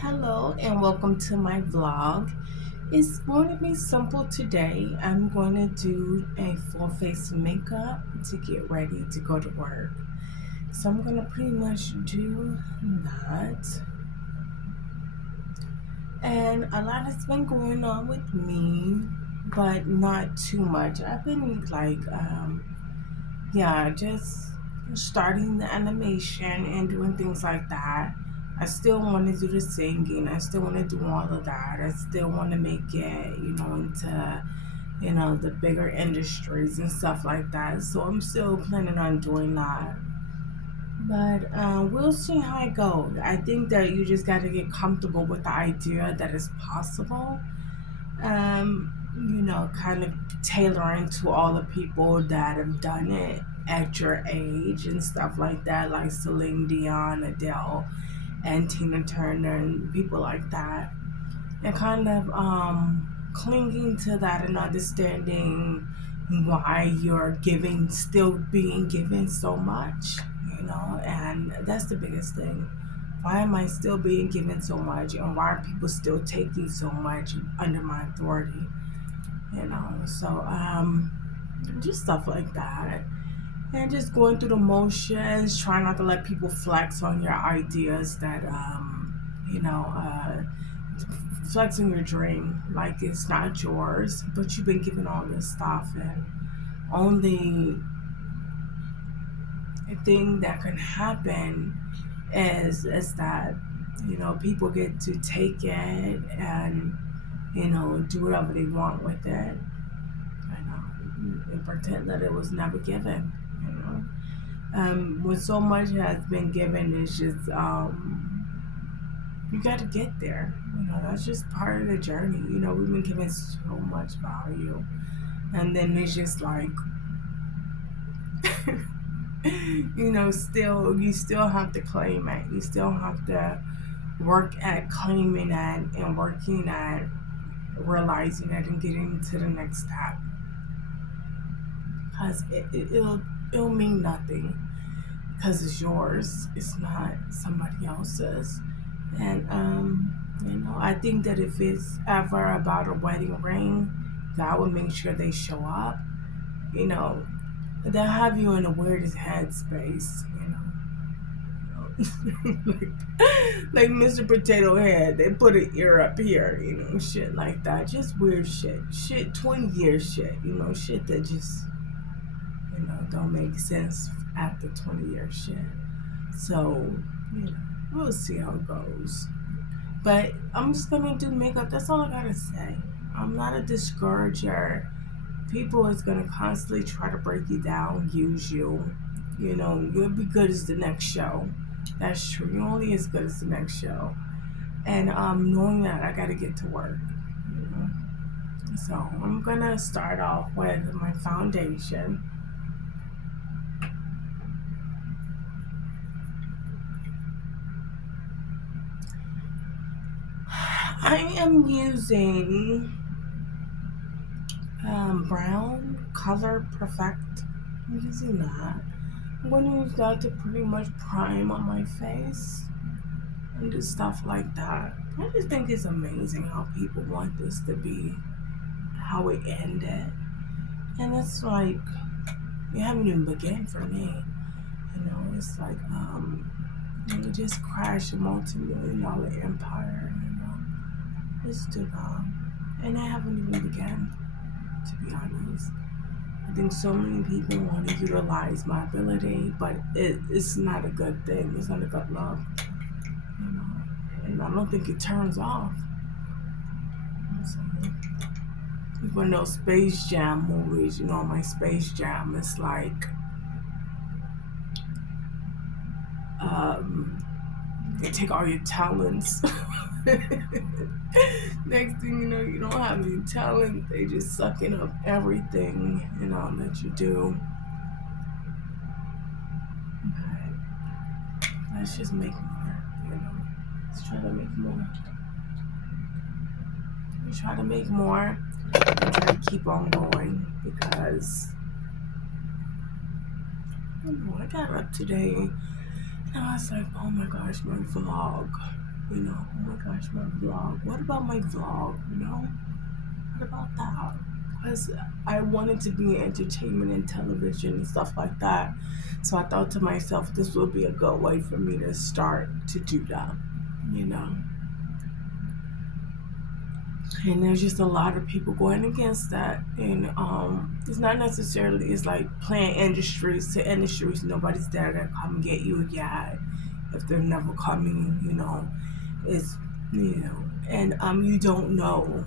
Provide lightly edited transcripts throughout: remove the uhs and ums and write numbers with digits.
Hello and welcome to my vlog. It's going to be simple today. I'm going to do a full face makeup to get ready to go to work. So I'm going to pretty much do that. And a lot has been going on with me, but not too much. I've been just starting the animation and doing things like that. I still want to do the singing. I still want to do all of that. I still want to make it, into, the bigger industries and stuff like that. So I'm still planning on doing that. But we'll see how it goes. I think that you just got to get comfortable with the idea that it's possible. Kind of tailoring to all the people that have done it at your age and stuff like that, like Celine Dion, Adele, and Tina Turner, and people like that. And kind of clinging to that and understanding why you're giving, still being given so much, and that's the biggest thing. Why am I still being given so much, and why are people still taking so much under my authority? So just stuff like that. And just going through the motions, trying not to let people flex on your ideas that, you know, uh, flex on your dream like it's not yours, but you've been given all this stuff. And only thing that can happen is that, people get to take it and, do whatever they want with it. And pretend that it was never given. When so much has been given, it's just you got to get there. That's just part of the journey. We've been given so much value, and then it's just like, still you still have to claim it. You still have to work at claiming it and working at realizing it and getting to the next step. Because it'll mean nothing because it's yours. It's not somebody else's. And I think that if it's ever about a wedding ring, God will make sure they show up. You know, they'll have you in the weirdest headspace. like, like Mr. Potato Head, they put an ear up here. Shit like that. Just weird shit, 20-year shit. Shit that just don't make sense after 20-year shit. So, we'll see how it goes. But I'm just gonna do makeup. That's all I gotta say. I'm not a discourager. People is gonna constantly try to break you down, use you. You'll be good as the next show. That's true. You're only as good as the next show. And knowing that, I gotta get to work. You know? So I'm gonna start off with my foundation. I am using brown color perfect. I'm using that. I'm going to use that to pretty much prime on my face and do stuff like that. I just think it's amazing how people want this to be how it ended. And it's like, it haven't even begun for me. It's like, it just crashed a multi-million-dollar empire, It's too long. And I haven't even begun, to be honest. I think so many people want to utilize my ability, but it's not a good thing. It's not a good look, you know. And I don't think it turns off. So, it's one of those Space Jam movies, my Space Jam. It's like, they take all your talents. Next thing you know, you don't have any talent. They just sucking up everything, that you do. But let's just make more, Let's try to make more. We try to make more and try to keep on going because I got up today and I was like, oh my gosh, my vlog. Oh my gosh, my vlog. What about my vlog? What about that? Because I wanted to be in entertainment and television and stuff like that. So I thought to myself, this would be a good way for me to start to do that, you know. And there's just a lot of people going against that. And it's not necessarily, it's like playing industries to industries. Nobody's there to come get you yet. If they're never coming, it's, and you don't know,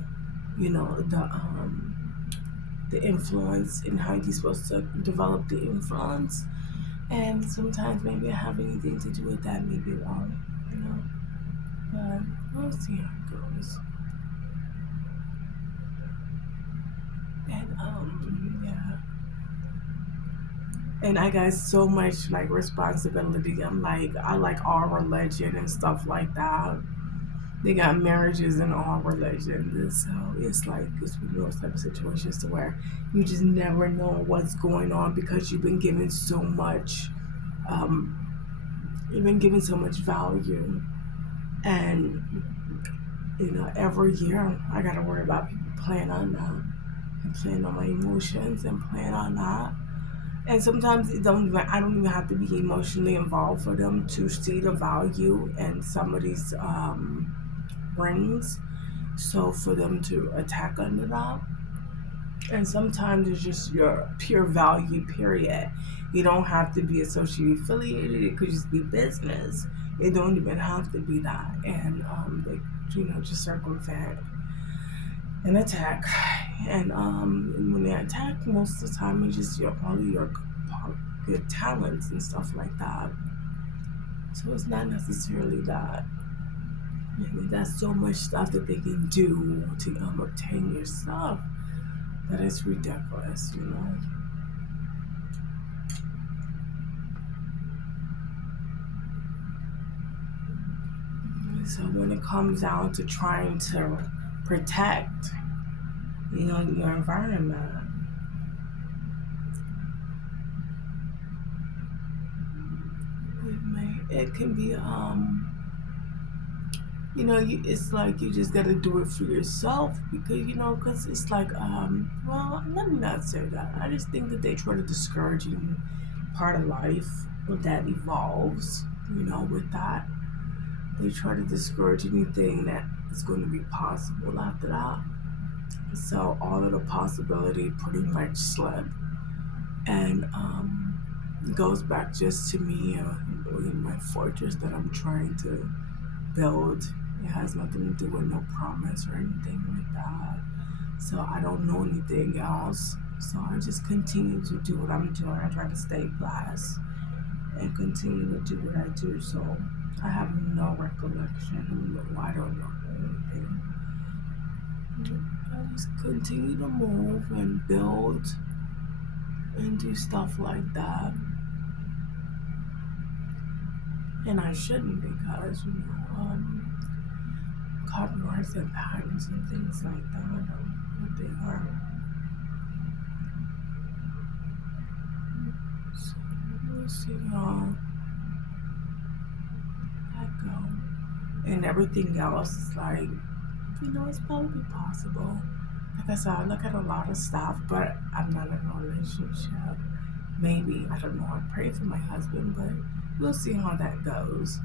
the influence and how you're supposed to develop the influence. And sometimes maybe I have anything to do with that, maybe wrong, you know. But we'll see how it goes. And yeah. And I got so much like responsibility. I like all religion and stuff like that. They got marriages in all religions, and so it's one of those type of situations to where you just never know what's going on because um, you've been given so much value, and every year I gotta worry about people playing on that and playing on my emotions and playing on that. And sometimes I don't even have to be emotionally involved for them to see the value in somebody's rings. So for them to attack under that, and sometimes it's just your pure value. Period. You don't have to be associated, affiliated. It could just be business. It don't even have to be that, and they, just circumvent and attack. And when they attack, most of the time it's just all of your talents and stuff like that. So it's not necessarily that. That's so much stuff that they can do to obtain your stuff that is ridiculous. So when it comes down to trying to protect, your environment, it can be it's like you just gotta do it for yourself because it's like well, let me not say that. I just think that they try to discourage you part of life that evolves. With that, they try to discourage anything that is going to be possible after that. So all of the possibility pretty much slip, and it goes back just to me, my fortress that I'm trying to build. It has nothing to do with no promise or anything like that. So I don't know anything else. So I just continue to do what I'm doing. I try to stay blessed and continue to do what I do. So I have no recollection. I don't know anything. I just continue to move and build and do stuff like that. And I shouldn't because, copyrights and patents and things like that. I don't know what they are. So we'll see how that go. And everything else is like, it's probably possible. Like I said, I look at a lot of stuff, but I'm not in a relationship. Maybe, I don't know. I pray for my husband, but we'll see how that goes.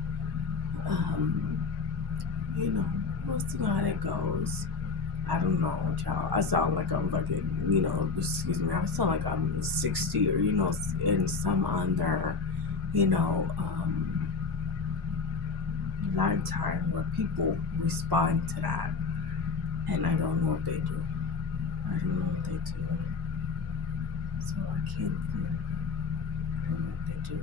Um, we'll see how that goes. I don't know, child. I sound like I'm fucking, excuse me, I sound like I'm 60 or, in some other, you know, um, lifetime where people respond to that. And I don't know if they do. I don't know if they do. So I can't, I don't know if they do.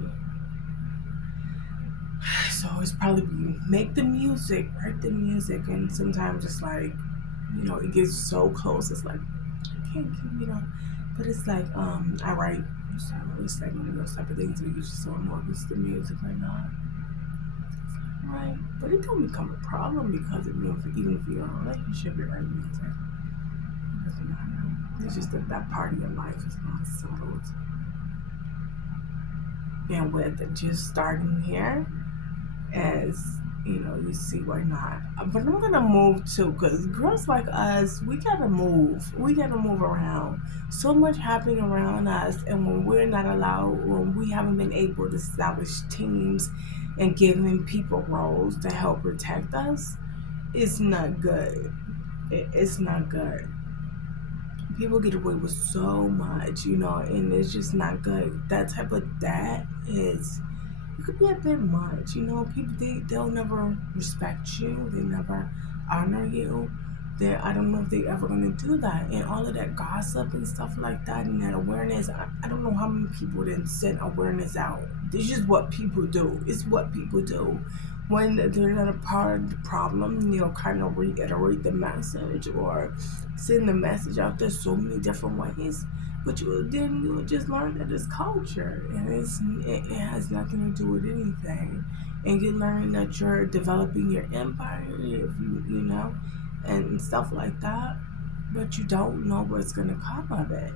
So it's probably make the music, write the music, and sometimes it's like, it gets so close. It's like I can't keep, but it's like I write. So it's like one of those type of things where you just don't know if it's the music or not. Right, but it don't become a problem because even if you're in a relationship, you're writing music. It doesn't matter. It's just that part of your life is not settled. And with just starting here as You see why not. But I'm gonna move too, because girls like us, we gotta move. We gotta move around. So much happening around us, and when we're not allowed, when we haven't been able to establish teams and giving people roles to help protect us, it's not good. It's not good. People get away with so much, and it's just not good. That is, it could be a bit much. People, they'll never respect you. They never honor you. I don't know if they ever gonna do that. And all of that gossip and stuff like that, and that awareness. I don't know how many people didn't send awareness out. This is what people do. It's what people do. When they're not a part of the problem, they'll kind of reiterate the message or send the message out there so many different ways. But you just learn that it's culture, and it has nothing to do with anything. And you learn that you're developing your empire, if and stuff like that. But you don't know what's gonna come of it.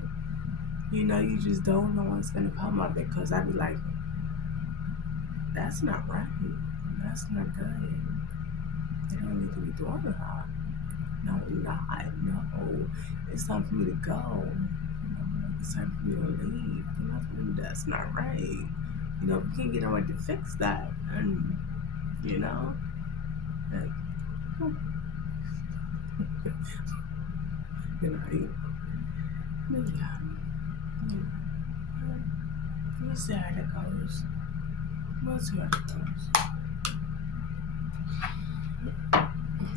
You just don't know what's gonna come of it. Cause I'd be like, that's not right. That's not good. They don't need to be doing that. No, not. No. It's time for me to go. It's time for me to leave. That's not right. We can't get nobody to fix that. And, you know, and, you know, but yeah, we'll see how that goes. We'll see how it goes.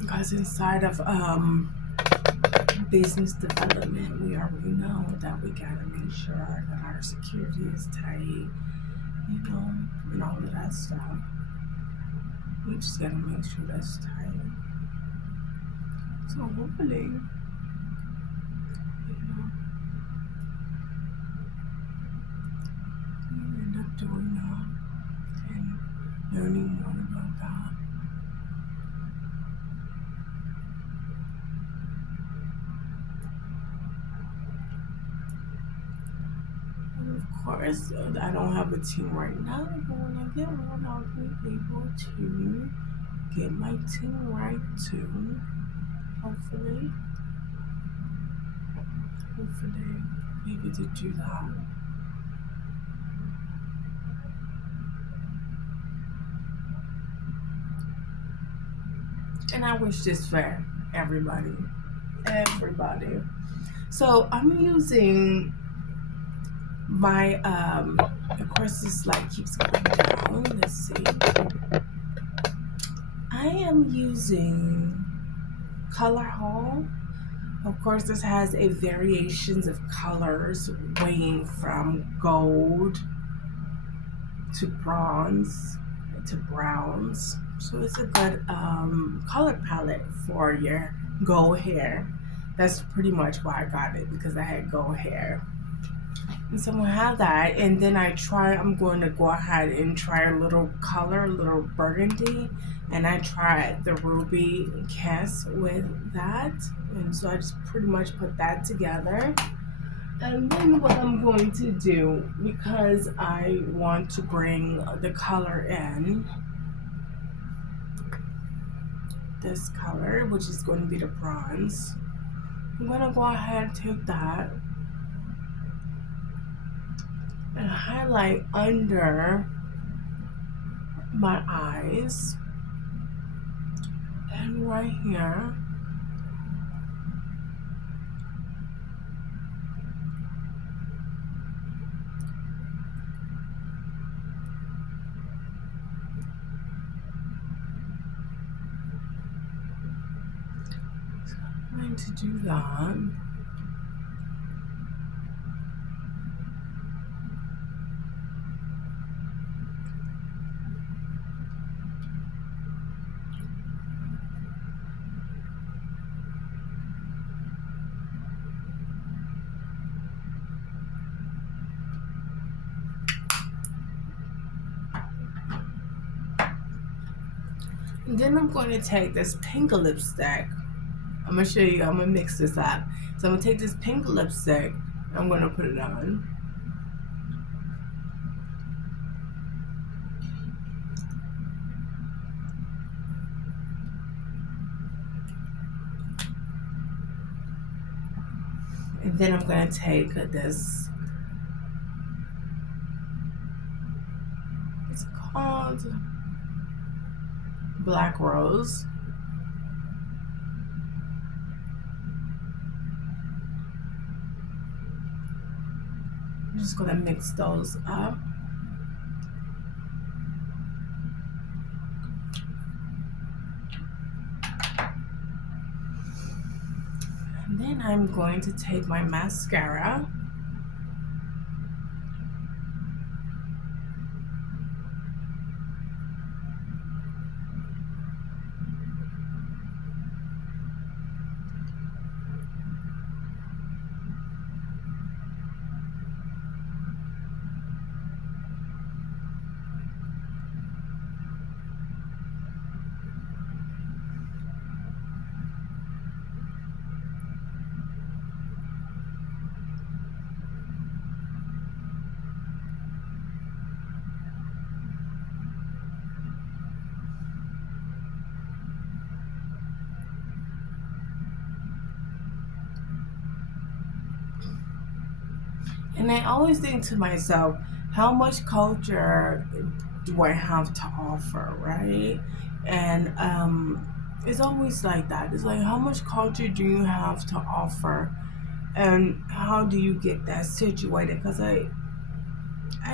Because inside of business development, we already know that we gotta make sure that our security is tight, and all of that stuff. We just gotta make sure that's tight. So hopefully, we end up doing that and learning more about that. Of course, I don't have a team right now, but when I get one, I'll be able to get my team right too. Hopefully, be able to do that. And I wish this for everybody. Everybody. So I'm using my of course this light keeps going down. Let's see. I am using Color Hall. Of course, this has a variations of colors weighing from gold to bronze to browns. So it's a good color palette for your gold hair. That's pretty much why I got it, because I had gold hair. And so I'm gonna have that, and then I'm going to go ahead and try a little color, a little burgundy, and I tried the Ruby Kiss with that. And so I just pretty much put that together. And then what I'm going to do, because I want to bring the color in, this color, which is going to be the bronze, I'm going to go ahead and take that and highlight under my eyes and right here. So I'm going to do that. And then I'm going to take this pink lipstick. I'm going to show you, I'm going to mix this up. So I'm going to take this pink lipstick, I'm going to put it on. And then I'm gonna take this, it's called Black Rose. I'm just gonna mix those up. And then I'm going to take my mascara. And I always think to myself, how much culture do I have to offer, right? And it's always like that. It's like, how much culture do you have to offer, and how do you get that situated? Because I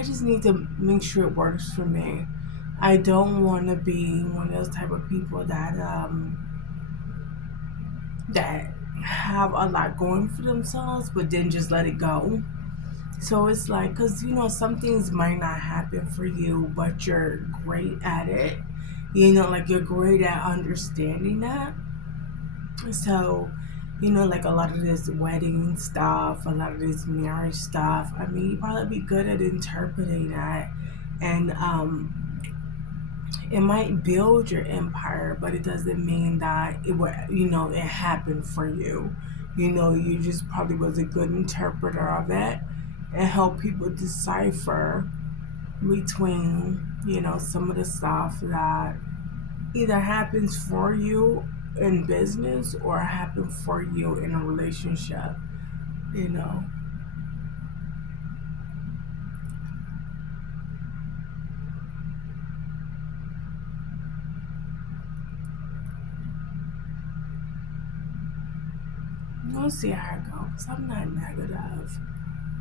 just need to make sure it works for me. I don't want to be one of those type of people that have a lot going for themselves, but then just let it go. So it's like, because some things might not happen for you, but you're great at it. Like you're great at understanding that. So, like a lot of this wedding stuff, a lot of this marriage stuff, I mean, you probably be good at interpreting that. And it might build your empire, but it doesn't mean that it happened for you. You just probably was a good interpreter of it and help people decipher between, some of the stuff that either happens for you in business or happen for you in a relationship, you know. We'll see how it goes. I'm not negative.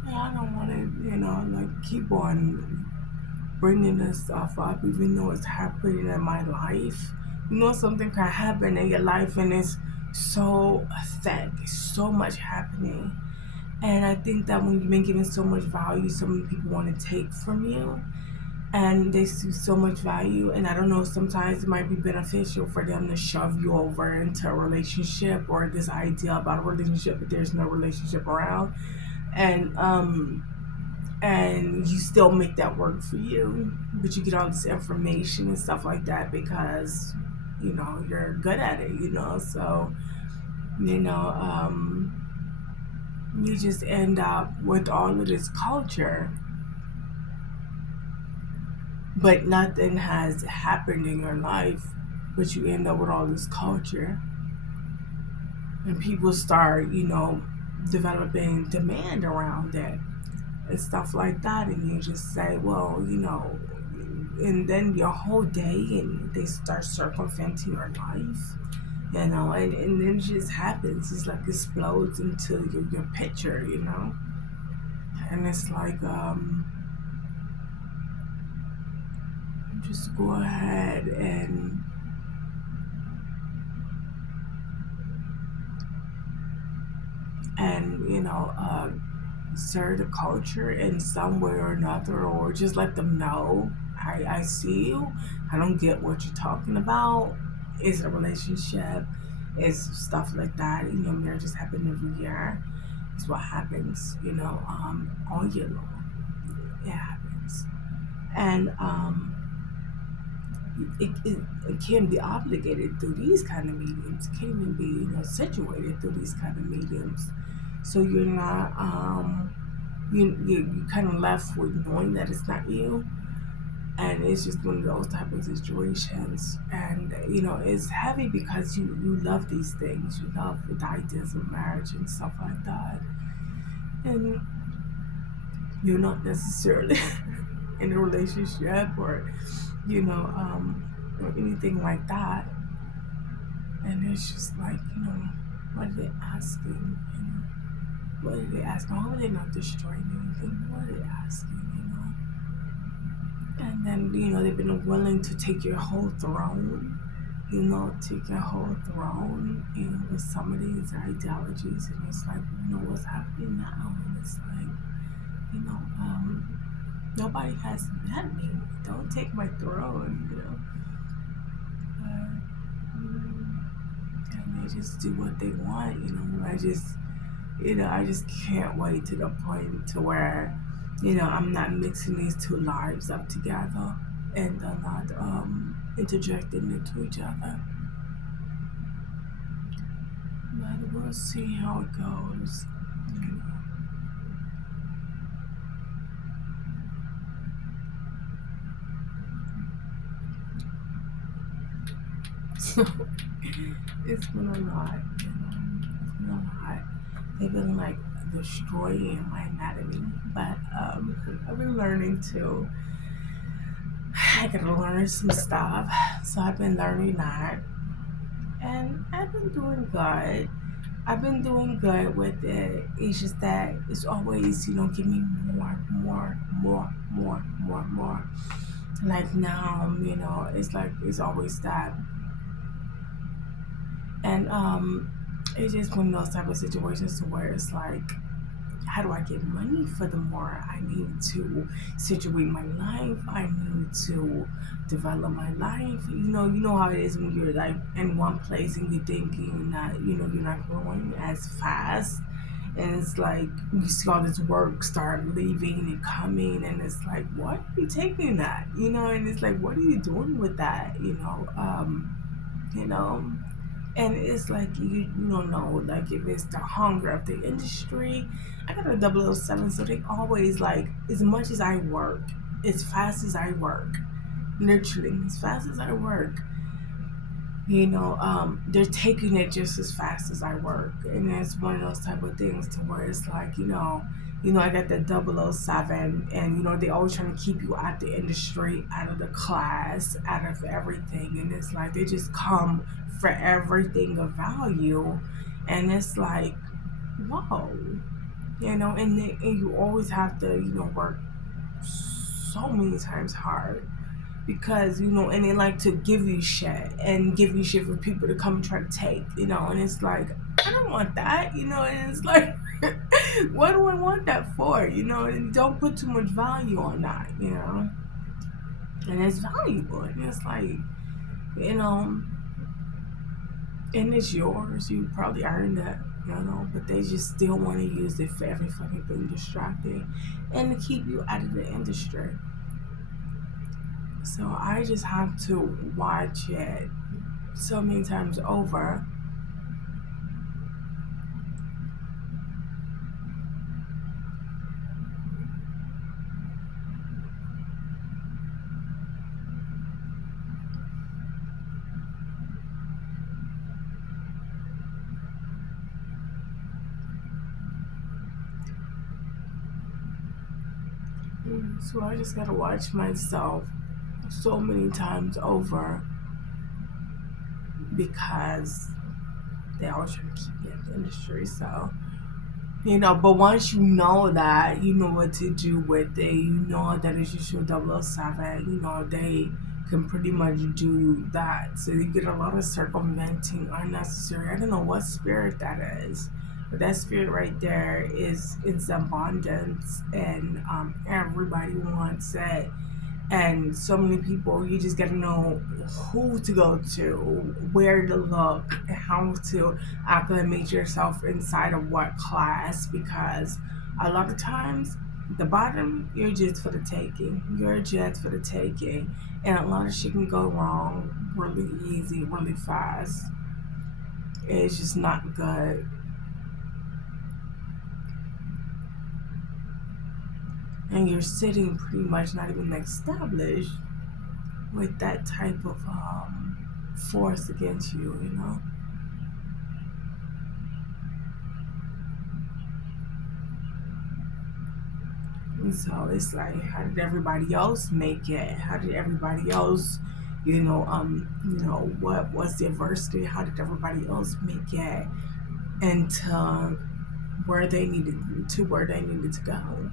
Yeah, I don't want to, like keep on bringing this stuff up, even though it's happening in my life. Something can happen in your life, and it's so thick, so much happening. And I think that when you've been given so much value, so many people want to take from you, and they see so much value. And I don't know, sometimes it might be beneficial for them to shove you over into a relationship or this idea about a relationship, but there's no relationship around. And and you still make that work for you, but you get all this information and stuff like that because you're good at it, so you know you just end up with all of this culture, but nothing has happened in your life, but you end up with all this culture, and people start developing demand around it and stuff like that, and you just say, well, and then your whole day, and they start circumventing your life, and then it just happens. It's like explodes into your picture, and it's like just go ahead and serve the culture in some way or another, or just let them know, I see you. I don't get what you're talking about. It's a relationship. It's stuff like that. Marriages happen every year. It's what happens, all year long. It happens. And it can be obligated through these kind of mediums. It can even be, situated through these kind of mediums. So you're not you kind of left with knowing that it's not you, and it's just one of those type of situations. And it's heavy because you love these things. You love the ideas of marriage and stuff like that. and you're not necessarily in a relationship or or anything like that. And it's just like, what are they asking? What are they asking? How are they not destroying anything? What are they asking? And then, they've been willing to take your whole throne, take your whole throne, with some of these ideologies. And it's like, what's happening now? And it's like, nobody has met me. Don't take my throne. And they just do what they want. I just can't wait to the point to where, I'm not mixing these two lives up together and they're not interjecting into each other. But we'll see how it goes. So it's been a lot. It's been a lot. They've been like destroying my anatomy, but I've been learning to. I gotta learn some stuff, so I've been learning that, and I've been doing good. I've been doing good with it. It's just that it's always, give me more, more, more, more, more, more. Like now, it's like it's always that. And it's just one of those type of situations to where it's like, how do I get money for the more? I need to situate my life. I need to develop my life. You know how it is when you're like in one place and you're thinking that you're not growing as fast, and it's like you see all this work start leaving and coming, and it's like, what are you taking that? And it's like, what are you doing with that? You know. And it's like you don't know, like if it's the hunger of the industry. I got a 007, so they always like, as much as I work, as fast as I work, literally as fast as I work, they're taking it just as fast as I work. And it's one of those type of things to where it's like, I got that 007, and they always trying to keep you out the industry, out of the class, out of everything. And it's like they just come for everything of value. And it's like, whoa, and you always have to, work so many times hard, because and they like to give you shit and give you shit for people to come and try to take, and it's like, I don't want that, and it's like, what do I want that for, and don't put too much value on that, and it's valuable, and it's like, you know and it's yours, you probably earned that, but they just still want to use it for every fucking thing distracting and to keep you out of the industry. So I just have to watch it so many times over. So I just gotta watch myself so many times over, because they always try to keep me in the industry. So, but once you know that, you know what to do with it, that it's just your 007, they can pretty much do that. So you get a lot of circumventing unnecessary. I don't know what spirit that is. But that spirit right there is it's abundance, and everybody wants it, and so many people, you just got to know who to go to, where to look, how to acclimate yourself inside of what class, because a lot of times the bottom, you're just for the taking, and a lot of shit can go wrong really easy, really fast. It's just not good. And you're sitting pretty much not even established with that type of force against you, And so it's like, how did everybody else make it? How did everybody else, what was the adversity? How did everybody else make it into where they needed to go?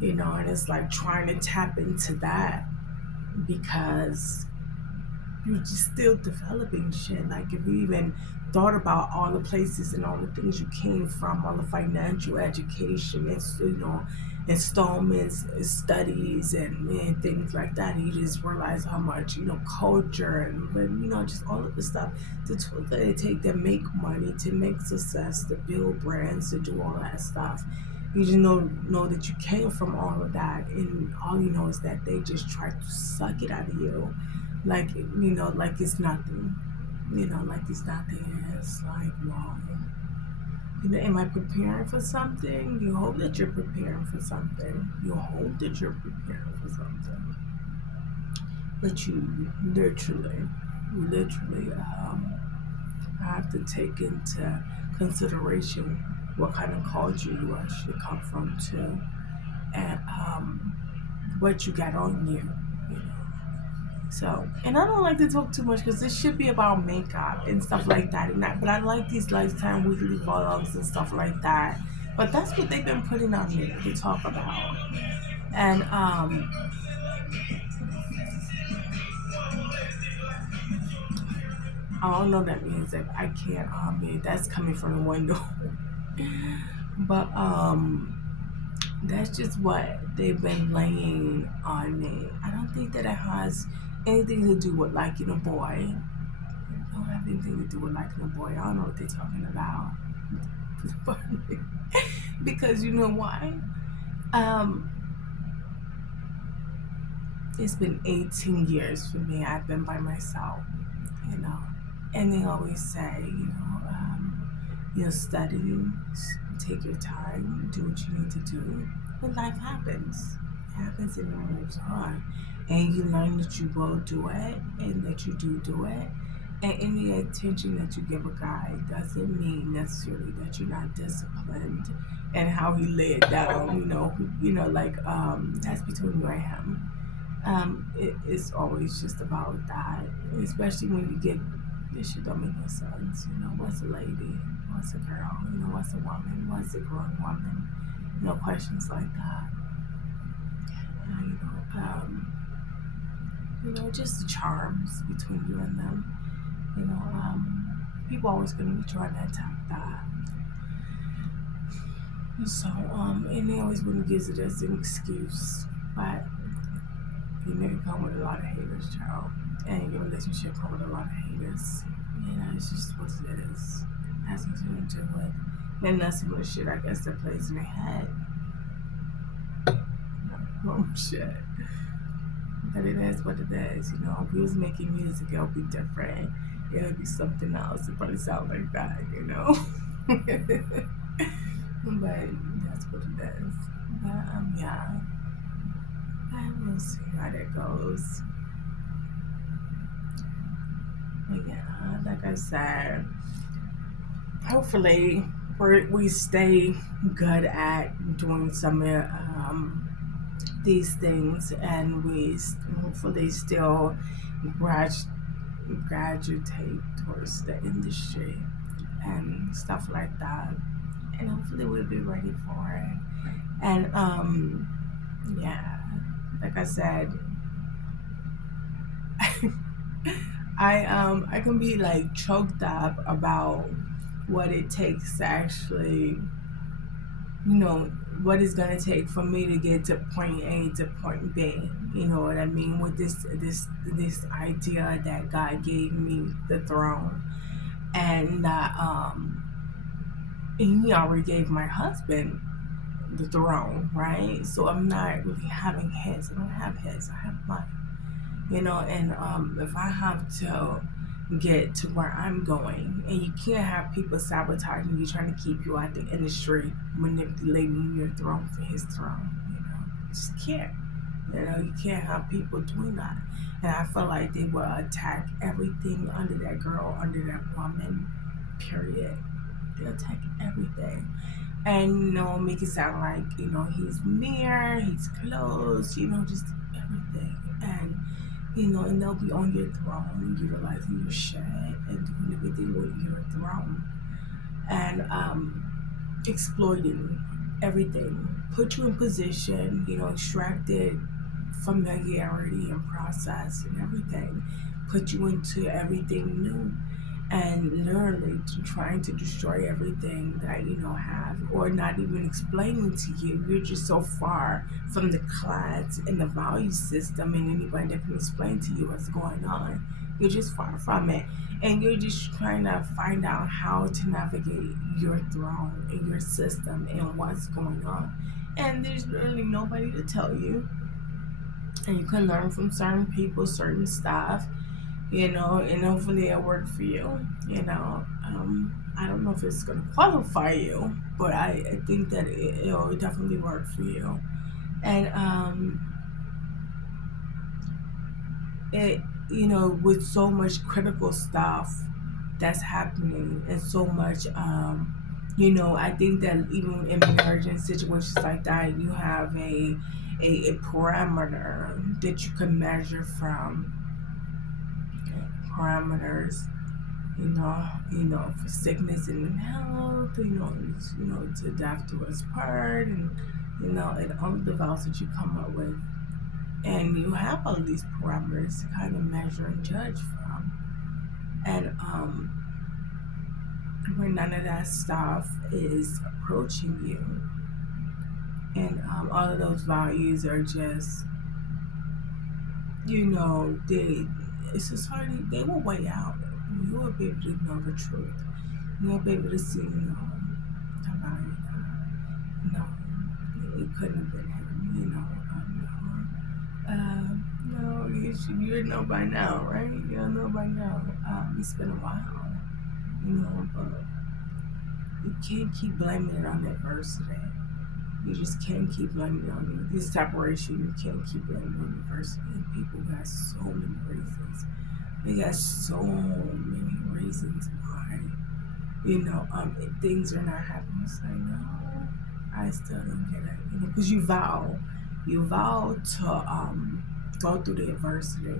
And it's like trying to tap into that because you're just still developing shit. Like if you even thought about all the places and all the things you came from, all the financial education, and installments, studies, and things like that, and you just realize how much culture and just all of the stuff, the tools that it take to make money, to make success, to build brands, to do all that stuff. You just know that you came from all of that, and all you know is that they just try to suck it out of you, like it's nothing. Like it's nothing. It's like, wow. Am I preparing for something? You hope that you're preparing for something. You hope that you're preparing for something. But you literally have to take into consideration what kind of culture you actually come from too, and what you got on you. You know. So, and I don't like to talk too much because this should be about makeup and stuff like that. But I like these Lifetime weekly vlogs and stuff like that. But that's what they've been putting on me to talk about. And I don't know that music. I can't that's coming from the window. But that's just what they've been laying on me. I don't think that it has anything to do with liking a boy. It don't have anything to do with liking a boy. I don't know what they're talking about. Because you know why? Um, it's been 18 years for me. I've been by myself, you know. And they always say, study, take your time, do what you need to do. But life happens. It happens and it moves on. And you learn that you will do it and that you do it. And any attention that you give a guy doesn't mean necessarily that you're not disciplined. And how he laid down, that's between you and him. It's always just about that, especially when you get this shit don't make no sense. What's a lady? What's a girl? What's a woman? What's a grown woman? Questions like that. Just the charms between you and them. People always gonna be trying to attack that. So, and they always want to use it as an excuse, but you may come with a lot of haters, child, and your relationship come with a lot of haters. It's just what it is. It has nothing to do with, and that's some of shit I guess that plays in their head. Shit. But it is what it is. If we was making music, it would be different. It would be something else. It probably sound like that, But that's what it is. But yeah. I will see how that goes. But yeah, like I said, hopefully we stay good at doing some of these things, and we hopefully still graduate towards the industry and stuff like that, and hopefully we'll be ready for it. And yeah, like I said, I can be like choked up about what it takes to actually, what it's gonna take for me to get to point A to point B. You know what I mean? With this idea that God gave me the throne, and and He already gave my husband the throne, right? So I'm not really having his. I don't have his. I have mine. And if I have to get to where I'm going, and you can't have people sabotaging you, trying to keep you out the industry, manipulating your throne for his throne. You just can't. You can't have people doing that. And I feel like they will attack everything under that girl, under that woman, period. They attack everything. And make it sound like, he's near, he's close, just everything. And and they'll be on your throne, utilizing your shit and doing everything with your throne. And exploiting everything. Put you in position, extracted familiarity and process and everything. Put you into everything new, and literally trying to destroy everything that have, or not even explaining to you. You're just so far from the class and the value system and anybody that can explain to you what's going on. You're just far from it, and you're just trying to find out how to navigate your throne and your system and what's going on. And there's really nobody to tell you, and you can learn from certain people certain stuff, and hopefully it'll work for you. I don't know if it's going to qualify you, but I think that it'll definitely work for you. And it, with so much critical stuff that's happening, and so much, I think that even in marriage and situations like that, you have a parameter that you can measure from. Parameters, for sickness and health, to death to us part, and all of the vows that you come up with. And you have all of these parameters to kind of measure and judge from. And when none of that stuff is approaching you, and all of those values are just, it's society, they will weigh out. You will be able to know the truth. You will be able to see, no, it couldn't have been him, no, you know by now, right? You know by now. It's been a while, but you can't keep blaming it on adversity. You just can't keep blaming it on this separation. You can't keep blaming it on adversity. And people got so many reasons. They got so many reasons why, things are not happening. It's like, no, I still don't get it. Because you vow to go through the adversity.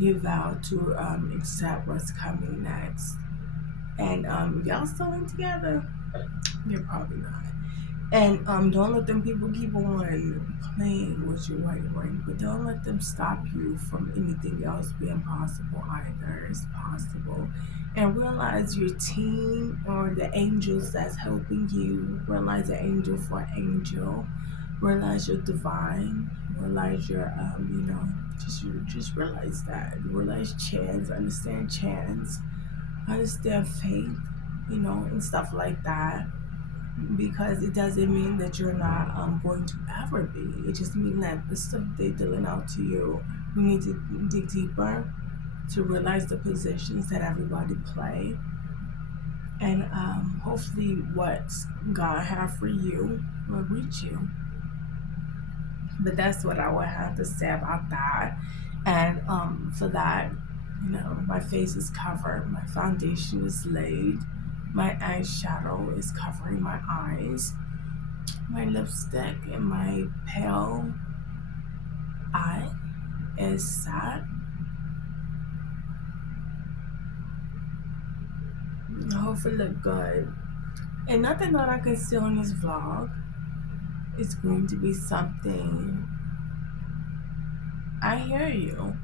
You vow to accept what's coming next. And y'all still ain't together. You're probably not. And don't let them people keep on playing with your white ring, but don't let them stop you from anything else being possible either. It's possible. And realize your team or the angels that's helping you. Realize the angel for angel. Realize you're divine. Realize you're, just realize that. Realize chance. Understand chance. Understand faith, and stuff like that. Because it doesn't mean that you're not going to ever be. It just means that the stuff they're dealing out to you, you need to dig deeper to realize the positions that everybody play. And hopefully what God have for you will reach you. But that's what I would have to say about that. And for that, my face is covered, my foundation is laid, my eyeshadow is covering my eyes, my lipstick and my pale eye is set. Hopefully look good. And nothing that I can see on this vlog is going to be something. I hear you.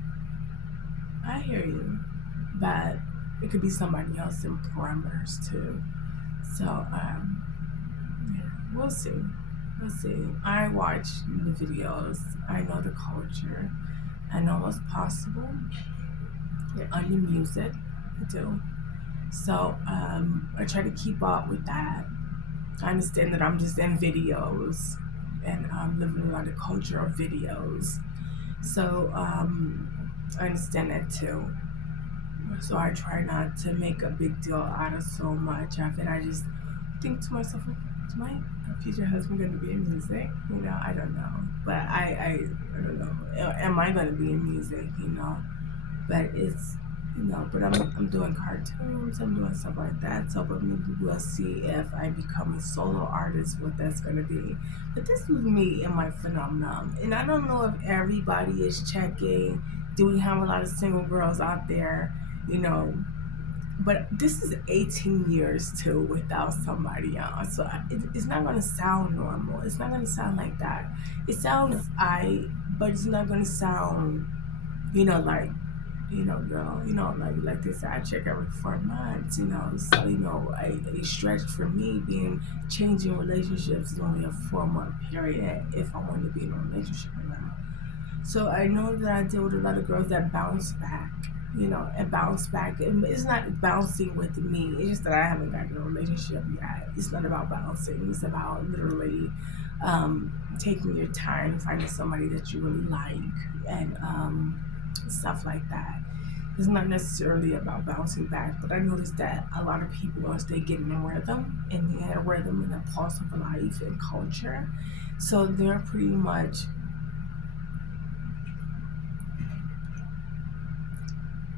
But it could be somebody else in parameters too. So, we'll see. I watch the videos. I know the culture. I know what's possible. On the music, I do. So, I try to keep up with that. I understand that I'm just in videos and I'm living a lot of culture of videos. So, I understand that too. So I try not to make a big deal out of so much of it. I just think to myself, is my future husband going to be in music? I don't know. But I don't know. Am I going to be in music? But it's, But I'm doing cartoons, I'm doing stuff like that. So, but maybe we'll see if I become a solo artist, what that's gonna be. But this was me and my phenomenon, and I don't know if everybody is checking. Do we have a lot of single girls out there? You know, but this is 18 years too without somebody else, so it's not gonna sound normal. It's not gonna sound like that. It sounds but it's not gonna sound, like, girl, like this, I check every 4 months, so, a stretch for me being changing relationships is only a 4 month period if I want to be in a relationship or not. So I know that I deal with a lot of girls that bounce back, and bounce back. And it's not bouncing with me. It's just that I haven't gotten a relationship yet. It's not about bouncing. It's about literally taking your time, finding somebody that you really like, and stuff like that. It's not necessarily about bouncing back, but I noticed that a lot of people, once they get in a rhythm, and they had a rhythm and a pulse of life and culture, so they're pretty much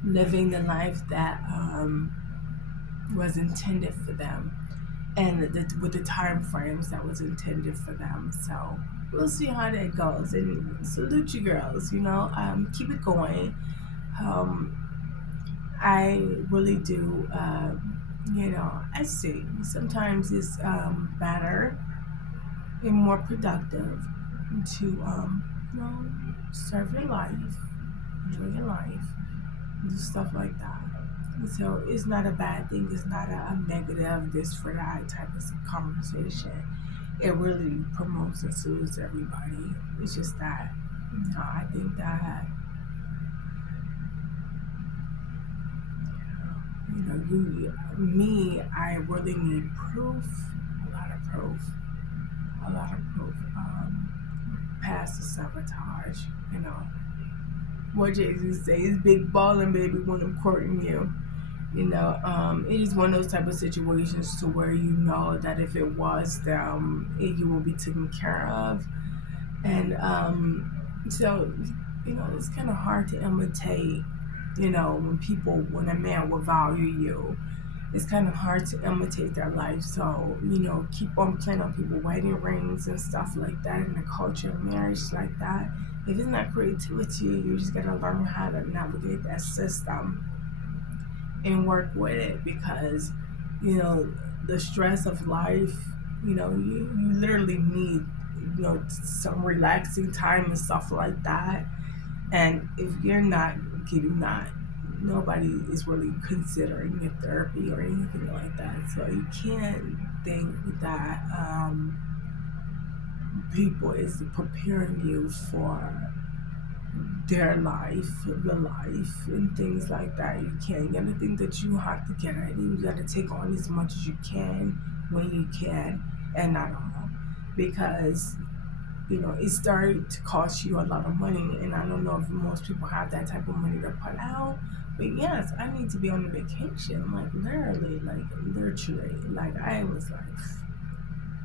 living the life that was intended for them, and with the time frames that was intended for them. So we'll see how that goes. And salute you girls, keep it going. Um, I really do. I see. Sometimes it's better and more productive to, serve your life, enjoy your life, and stuff like that. So it's not a bad thing. It's not a negative, this for that type of conversation. It really promotes and soothes everybody. It's just that, I think that, I really need proof, a lot of proof, past the sabotage, what Jay-Z says, big ballin' baby when I'm courting you. It is one of those type of situations to where you know that if it was them, you will be taken care of. And so, it's kind of hard to imitate, when a man will value you. It's kind of hard to imitate their life. So, keep on playing on people's wedding rings and stuff like that, in the culture of marriage like that. If it's not creativity, you just got to learn how to navigate that system and work with it, because the stress of life, you literally need, some relaxing time and stuff like that. And if you're not getting that, nobody is really considering your therapy or anything like that. So you can't think that people is preparing you for their life, the life, and things like that. You can't. You gotta think that you have to get it. You gotta take on as much as you can when you can, and not all, because it started to cost you a lot of money, and I don't know if most people have that type of money to put out. But yes, I need to be on a vacation, like literally, like I was like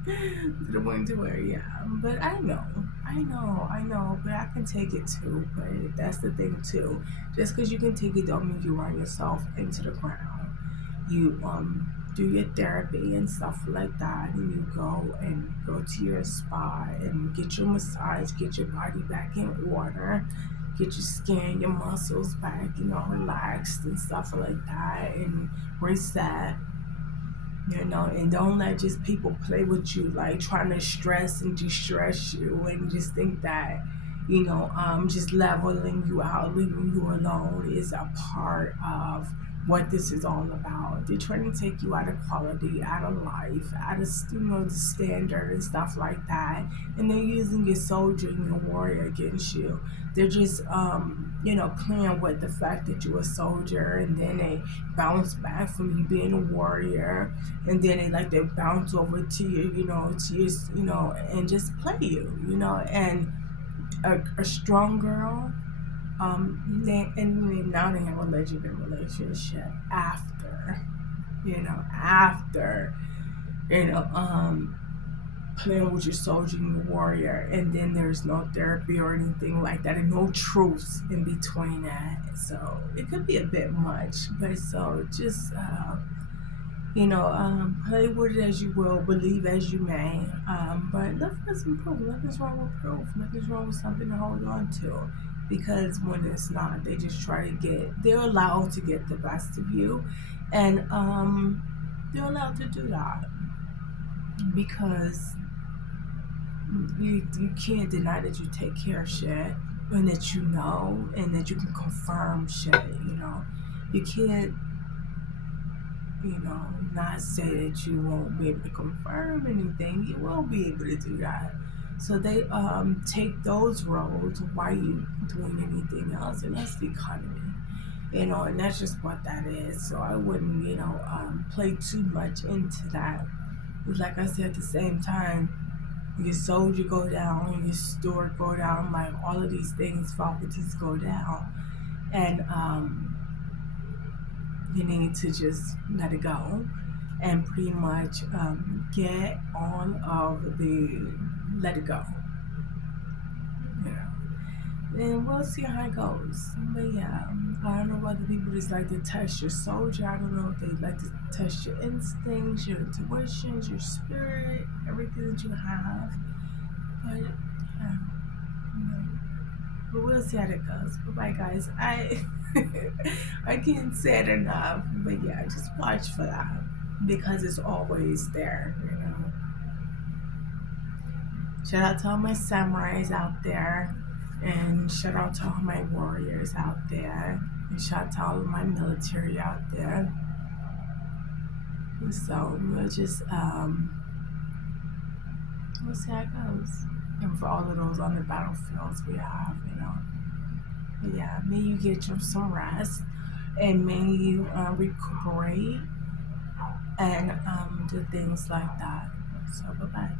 to the point to where, yeah. But I know, but I can take it too. But that's the thing too. Just because you can take it don't mean you run yourself into the ground. You do your therapy and stuff like that, and you go to your spa and get your massage, get your body back in order, get your skin, your muscles back, relaxed and stuff like that, and reset. And don't let just people play with you, like trying to stress and distress you, and just think that, just leveling you out, leaving you alone is a part of what this is all about. They're trying to take you out of quality, out of life, out of, the standard and stuff like that. And they're using your soldier and your warrior against you. They're just, playing with the fact that you're a soldier, and then they bounce back from you being a warrior, and then they bounce over to you, and just play you, and a strong girl, now they have a legitimate relationship after, after, you know, um, playing with your soldier and your warrior, and then there's no therapy or anything like that, and no truth in between that. So it could be a bit much, but so just play with it as you will, believe as you may. But nothing's proof. Nothing's wrong with proof. Nothing's wrong with something to hold on to. Because when it's not, they just try to they're allowed to get the best of you. And they're allowed to do that. Because you can't deny that you take care of shit. And that you know. And that you can confirm shit, You can't not say that you won't be able to confirm anything. You will be able to do that. So they take those roles while you doing anything else, and that's the economy, and that's just what that is. So I wouldn't, play too much into that. But like I said, at the same time, your soldier go down, your store go down, like all of these things, faculties go down, and you need to just let it go and pretty much get on of the let it go. And we'll see how it goes. But yeah, I don't know whether people just like to test your soldier. I don't know if they like to test your instincts, your intuitions, your spirit, everything that you have. But yeah, but we'll see how it goes. Bye bye, guys. I can't say it enough, but yeah, just watch for that because it's always there. Shout out to all my samurais out there, and shout out to all my warriors out there, and shout out to all of my military out there. So we'll just we'll see how it goes. And for all of those on the battlefields we have, But yeah, may you get you some rest, and may you recuperate and do things like that. So bye bye.